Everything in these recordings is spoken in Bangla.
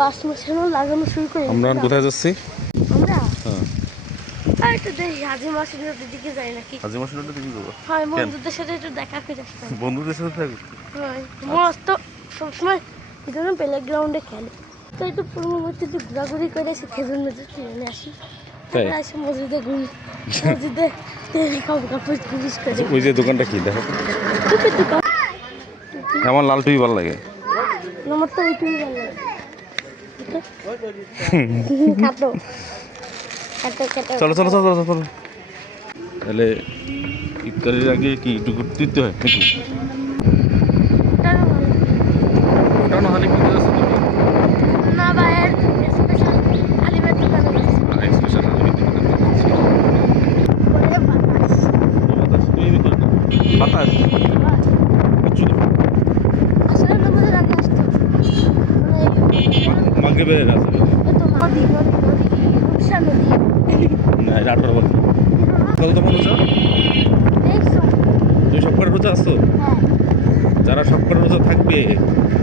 বাস মেশিনও লাগানো শুরু করে। আমরা কোথায় যাচ্ছি? আমরা হ্যাঁ, একটু দেখি হাজি মাসিদের দিকে যাই নাকি। হাজি মাসিনাটা দেখি যাবো। হয় বন্ধুদের সাথে একটু দেখা করে আসতাম। বন্ধুদের সাথে থাকবো। হয় মস্ত সবসময় এখানে প্লে গ্রাউন্ডে খেলে, তো একটু পূর্ববর্তীতে ঘোরাঘুরি করে এসে খেজুর মেজুর কিনে আসি। তাই? তারপরে আসি মসজিদে ঘুরি, মসজিদে কাপড় গুলিশ করে। ওই যে দোকানটা কি দেখো? টুপির দোকান। আমার লাল টুপি ভালো লাগে। আমার তো ওই টুপি ভালো লাগে। খাটো খাটো খাটো। চলো চলো চলো চলো চলো। তাহলে ইফতারের আগে কি একটু ঘুরতে দিতে হয় নাকি? ওটা না হলে কি করছো তুমি? না বাইরের স্পেশাল আলিমের দোকানে গেছি। স্পেশাল আলুর দোকানে যাচ্ছি। বলে বাতাস। বাতাস তুমি ভিতরে না? বাতাস প্রচুর। আসলে আমাদের আগে আসতে মানে মাগরিবের রাতে। এত নদী নদী নদী রূপসা নদী। না, এটা 18 বছর। কত তখন রোজা? দেখছো? তুমি সব কটা রোজা আছো? হ্যাঁ। যারা সব কটা রোজা থাকবে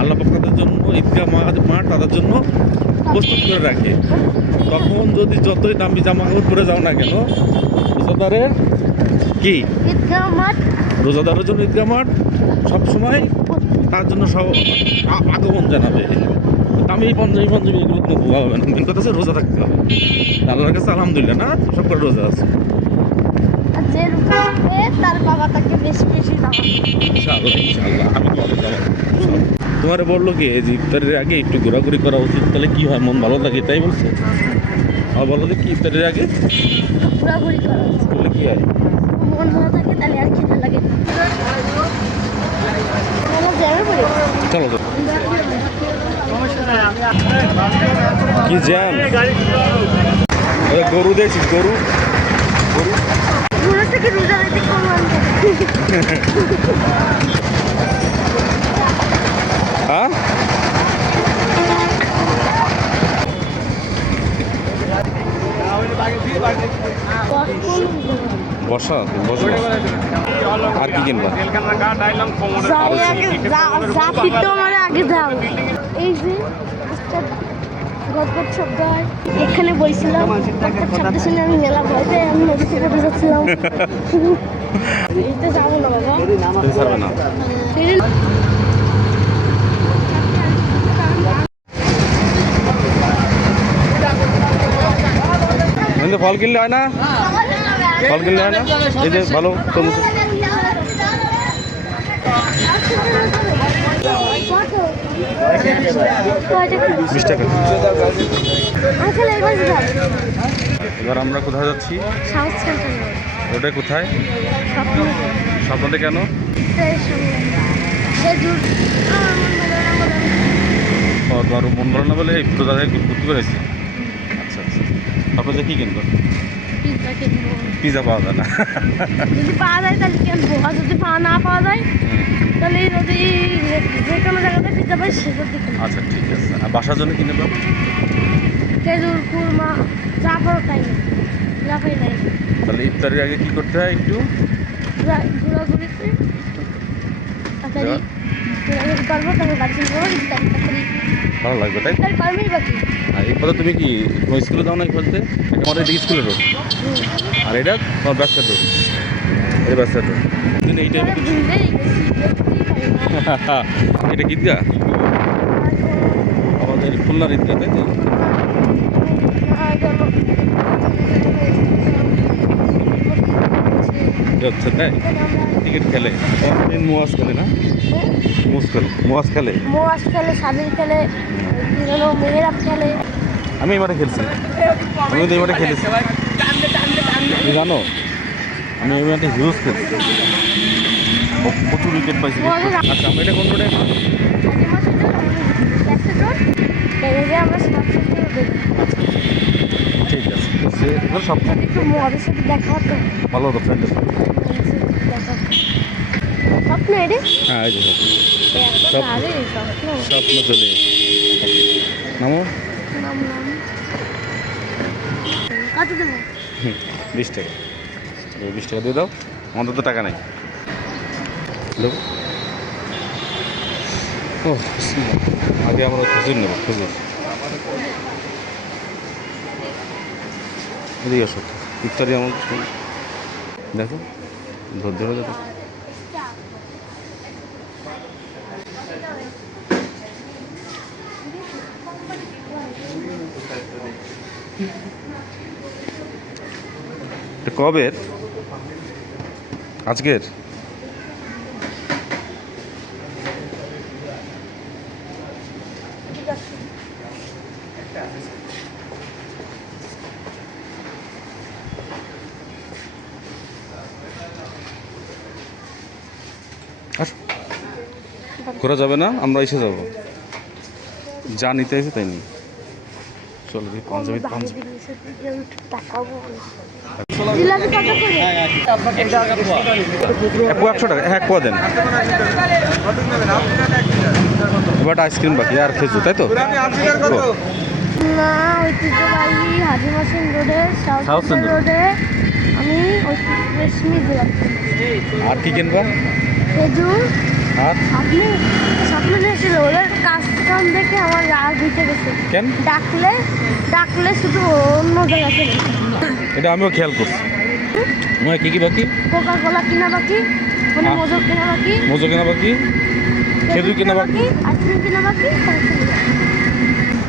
আল্লাহ পাক তাদের জন্য ঈদগাহ মাঠ তাদের জন্য প্রস্তুত করে রাখে। তখন যদি যতই দামি জামা কাপড় পরে যাও না কেন, রোজাদারের কি ঈদগাহ মাঠ রোজাদারের জন্য ঈদগাহ মাঠ সবসময় তার জন্য সব আগমন জানাবে। দামি পঞ্জাবি পঞ্জাবি এগুলো কোনো ভুয়া হবে না। মেন কথা হচ্ছে রোজা থাকতে হবে। আল্লাহর কাছে আলহামদুলিল্লাহ না সব কটা রোজা আছে। আর যে রূপে তার বাবা তাকে বেশি বেশি দাম। ইনশাআল্লাহ ইনশাআল্লাহ আমি তোমাদের জানাবো। তোমার বললো কি এই যে ইফতারের আগে একটু ঘোরাঘুরি করা উচিত, তাহলে কি হয় মন ভালো লাগে তাই বলছে? আর বলো যে কি ইফতারের আগে ঘোরাঘুরি করা উচিত। বললে কি হয়? মন ভালো থাকে তাহলে আর খেতে লাগে না। আমরা জ্যামে পড়ে গেছি। চলো চলো। কি জ্যাম! গরু দেখছি গরু গরু ঘোরা থেকে রোজা রাখতে কম আনবে। হ্যাঁ বর্ষা বর্ষা আর কি কিনবা? আগে যাও এই যে গদগদ শব্দ হয়, এখানে বইছিলাম। গদগদ শব্দ শুনে আমি মেলা ভয় পেয়ে আমি নদীতে পড়ে যাচ্ছিলাম। এইতে যাবো না বাবা, তুমি ছাড়বে না। কিন্তু ফল কিনলে হয় না, ফল কিনলে হয় না। এই যে ভালো তরমুজ। 20 টাকা। এবার আমরা কোথায় যাচ্ছি? ওটা কোথায়? স্বপ্নতে কেন? তোমার মন ভালো না বলে এই পুরো জায়গায় ঘুরতে করেছি। আচ্ছা আচ্ছা। তারপরে যে কী কিনবো? পিজা পাওয়া যায় না। যদি পাওয়া যায় তাহলে কিনবো, আর যদি না পাওয়া যায় তাহলে যদি যে কোনো জায়গাতে পিজা পাই সেটা দিকে। আচ্ছা ঠিক আছে। আর বাসার জন্য কিনে দাও? খেজুর কুরমা যা পারো তাই না, যা পাই নাই। তাহলে ইফতারের আগে কি করতে হয়? একটু ঘোরাঘুরিতে তাড়াতাড়ি ঘোরাঘুরি করবো, তারপর বাড়ি চলে যাবো। তাড়াতাড়ি ভালো লাগবে তাই? তাই পারবেই বাকি। আর এরপরে তুমি কি তোমার স্কুলে যাও না? বলতে আমার এদিকে স্কুলের রোড, আর এটা তোমার ব্যাসার রোড, এই ব্যাসার রোড। কিন্তু এই টাইমে এটা ঈদগাহ আমাদের খুলনার ঈদগাহ তাই তো? আচ্ছা তাই ক্রিকেট খেলে মোয়াজ খেলে না? মোয়াজ খেলে, সাবির খেলে, মেহেরাব খেলে। আমি এবারে খেলছি, আমি তো এবারে খেলেছি। তুমি জানো আমি এই মাঠে হিউজ খেলছি, প্রচুর উইকেট পাইছি। আচ্ছা আমরা এটা কোন রোডে? ঠিক আছে, সে স্বপ্ন দেখা হতো ভালো হতো ফ্রেন্ডের সাথে। স্বপ্ন এটি। হ্যাঁ এই যে স্বপ্ন চলে নামো। কত দেবো? 20 টাকা। 20 টাকা দিয়ে দাও, আমাদের তো টাকা নেই। ও আগে আমরা খুচুর নেব, খুচুর। এদিকে আসো, ইফতারি আমার দেখো, ধৈর্য ধরে দেখো। এটা কবের? আজকের? আসো, ঘোরা যাবে না, আমরা এসে যাবো, যা নিতে আছে তাই নিই। চলো পাঞ্জাবি পাঞ্জাবি জিলাপি কত করে? পোয়া 100 টাকা, হ্যাঁ পোয়া দেন। এবার আইসক্রিম বাকি আর খেজুর, তাই তো? না, ঐতিহ্যবাহী হাজি মাসুম রোডে, সাউথ সাউথ সেন্টার। রোডে আমি রেশমি জিলাপি, আর কি কিনবা? খেজুর। আর আপনি স্বপ্নে এসেছিল, ওদের কাজ কাম দেখে আমার রাগ উঠে গেছে। কেন? ডাকলে শুধু অন্য জায়গাতে গেছে। এটা আমিও খেয়াল করছি। তোমার কি কি বাকি? কোকা কোলা কিনা বাকি, মানে হ্যাঁ। মজো কিনা বাকি, মোজো কেনা বাকি, খেজুর কেনা বাকি। আইসক্রিম কিনা বাকি,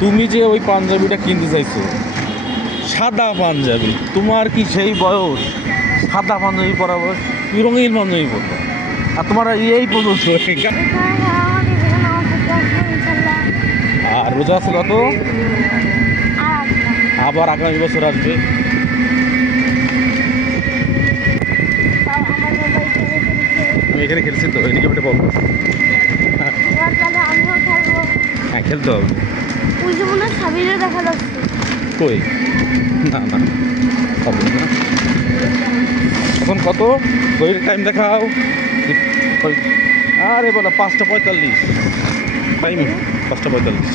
তুমি যে ওই পাঞ্জাবিটা কিনতে চাইছো, সাদা পাঞ্জাবি, তোমার কি সেই বয়স সাদা পাঞ্জাবি পরা বয়স? তুমি রঙিন পাঞ্জাবি পরতো, আর তোমার এই পর্যন্ত। আর রোজা আছে কত? আবার আগামী বছর আসবে। আমি এখানে খেলছি তো, এদিকে ওটা বলবো। আমিও খেলবো। হ্যাঁ খেলতে হবে। ওই যে মনে হয় সাবিরে দেখা যাচ্ছে। কই? না না, হবে না। এখন কত? ঘড়ির টাইম দেখাও। আরে বলো 5:45 টাইম, 5:45।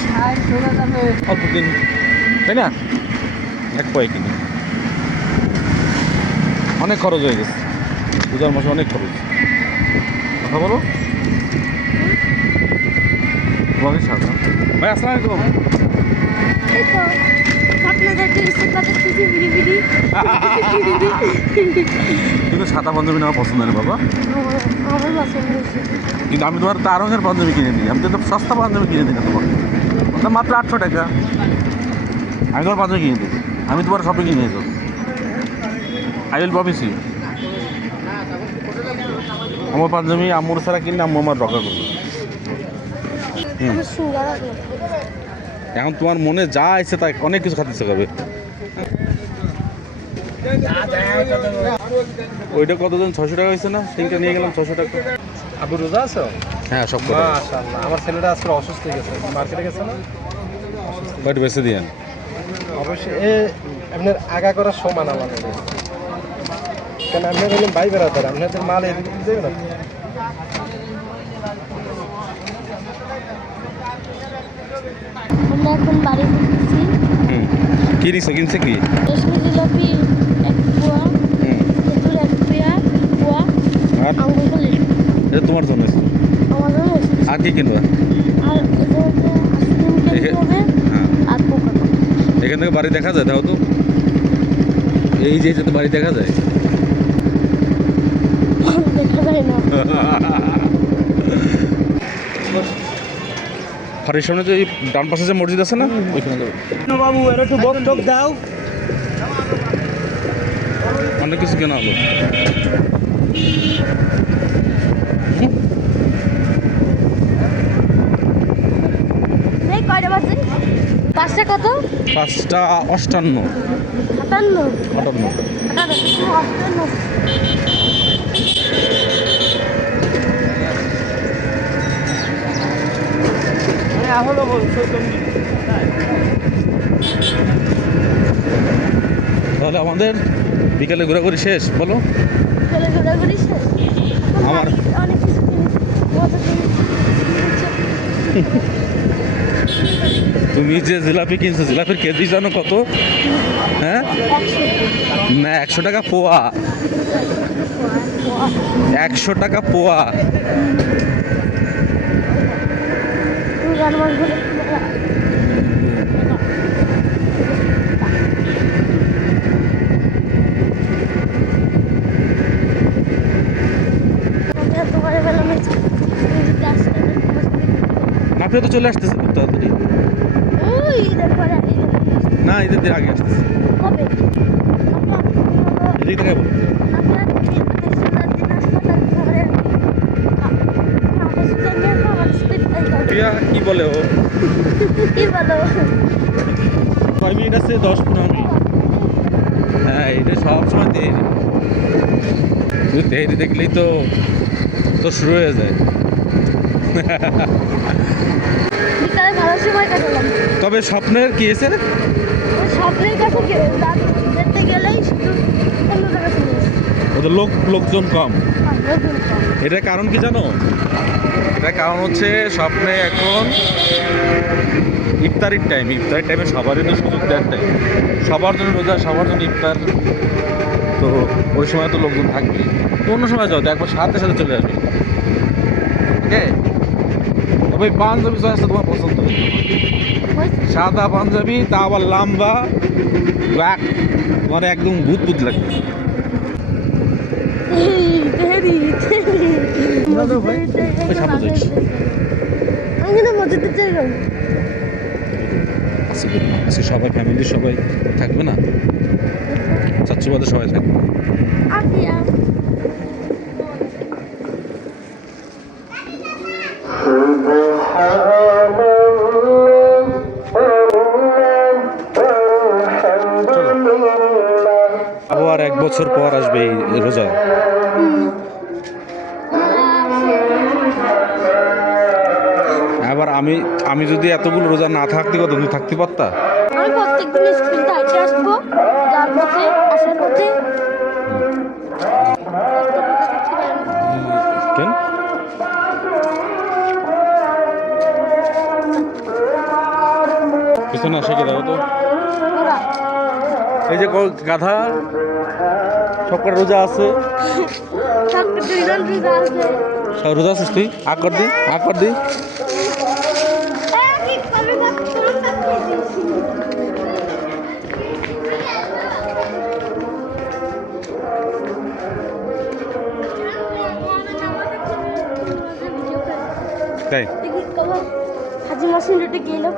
অল্প দিন, তাই না? এক পয় কিনি, অনেক খরচ হয়ে গেছে, পূজার মাসে অনেক খরচ। কথা বলো। তোমাকে সাজা ভাই, আসসালামু আলাইকুম। এই তো স্বপ্নে দেখতে গেছে কত খুশি বিড়ি বিড়ি। কিন্তু সাদা পাঞ্জাবি নেওয়া পছন্দ নেই বাবা, আমার পছন্দ হয়েছে। কিন্তু আমি তোমার তার রঙের পাঞ্জাবি কিনে দিই। আমি তো সস্তা পাঞ্জাবি কিনে দিই না তোমাকে, ওটা মাত্র 800 টাকা। আমি তোমার পাঞ্জাবি কিনে দিই, আমি তোমার শপিং কিনে দেবো। I will promise you. আমার পাঞ্জাবি আম্মুর ছাড়া কিনলে আম্মু আমার রক্ষা করবে। আমার সুগার আছে। এখন তোমার মনে যা আছে তাই অনেক কিছু খাতে ইচ্ছা করবে। ওইটা কতজন? 600 টাকা হয়েছে না? সেইটা নিয়ে গেলাম 600 টাকা। আবু রোজা আছো? হ্যাঁ সব করে মাশাআল্লাহ, আমার ছেলেটা আজকে অসুস্থ হয়ে গেছে, মার্কেটে গেছে না? বাট বেঁচে দিয়েন। অবশ্যই এ আপনার আগা করার সমান আমাদের, কেন আপনার বললেন ভাই বেড়াতার, আপনাদের মাল এদিকে দেবে না। আমরা এখন বাড়ি ফিরতেছি। কি নিছো? কিনছে কি? রেশমি জিলাপি 1 পোয়া, খেজুর 1 পোয়া, আর আঙ্গুর কলি এটা তোমার জন্য ছিল। আমাদের আর কি কিনবা? আর এদের আইসক্রিম কিনতে হবে হ্যাঁ, আর কোকা কোলা। এখান থেকে বাড়ি দেখা যায়, দাও তো। এই যে তো বাড়ি দেখা যায়। দেখা যায় না। বাড়ির সামনে যে ডান পাশে যে মসজিদ আছে না, ওইখানে যাবো। বাবু এর একটু বক টক দাও। অনেক কিছু কেনা হলো। এই কয়টা বাজে? 5টা কত? 5:58, 58, 58। 58। এখনো বলছো তুমি? তাহলে আমাদের বিকালে ঘোরাঘুরি শেষ, বলো। চলে ঘোরাঘুরি শেষ। আমার অনেক কিছু কিনেছি, মজা কিনেছি। তুমি যে জিলাপি কিনছো, জিলাপির কেজি জানো কত? হ্যাঁ 100 না, 100 টাকা পোয়া। 100 টাকা পোয়া। রমজান মাস বলে তো চলে আসতেছে খুব তাড়াতাড়ি। ওই ঈদের পরে না, ঈদের দিন আগে আসতেছে। কবে? এদিক দেখাবো। আপনার দিন হাসপাতাল ঘরে প্রিয়া কি বলে ও? কি বলো? 6 মিনিট আছে, 10-15 মিনিট। হ্যাঁ, এটা সব সময় দেরি। শুধু দেরি দেখলেই তো শুরু হয়ে যায়। বিকালে ভালো সময় কাটালাম। তবে স্বপ্নের কি এসে ওই স্বপ্নের কাছে যেতে গেলেই শুধু অন্যদের কাছে নিয়ে আসি। ওদের লোকজন কম। এটার কারণ কি জানো? এটার কারণ হচ্ছে স্বপ্নে এখন ইফতারির টাইমে সবারই তো সুযোগ দেওয়ার টাইম, সবার জন্য রোজা, সবার জন্য ইফতার। তো ওই সময় তো লোকজন থাকবে। তো অন্য সময় যাও, তো একবার সাথে সাথে চলে আসবে। ওকে, তবে পাঞ্জাবি চয়েসটা তোমার পছন্দ। সাদা পাঞ্জাবি, তা আবার লম্বা ব্ল্যাক, তোমার একদম ভূত ভূত লাগবে। আমি কিন্তু মসজিদে চাই না। আজকে সবাই ফ্যামিলির সবাই থাকবে না, চাচ্চুবাদে সবাই থাকবে। আপিয়া আবার 1 বছর পর আসবে এই রোজা। আবার আমি যদি এতগুলো রোজা না থাকতে কত তুমি থাকতে পারতা? আমি প্রত্যেকদিন স্কুল থেকে আসবো, যার পথে আসার পথে কেন? পিছনে আসে কে দেখো তো। ওরা এই যে গাধা সব কটা রোজা আছে। সব দুইজন রোজা আছে। সব রোজা আছিস তুই? আকর দি। তাই হাজি মাসিন রেটে গেলাম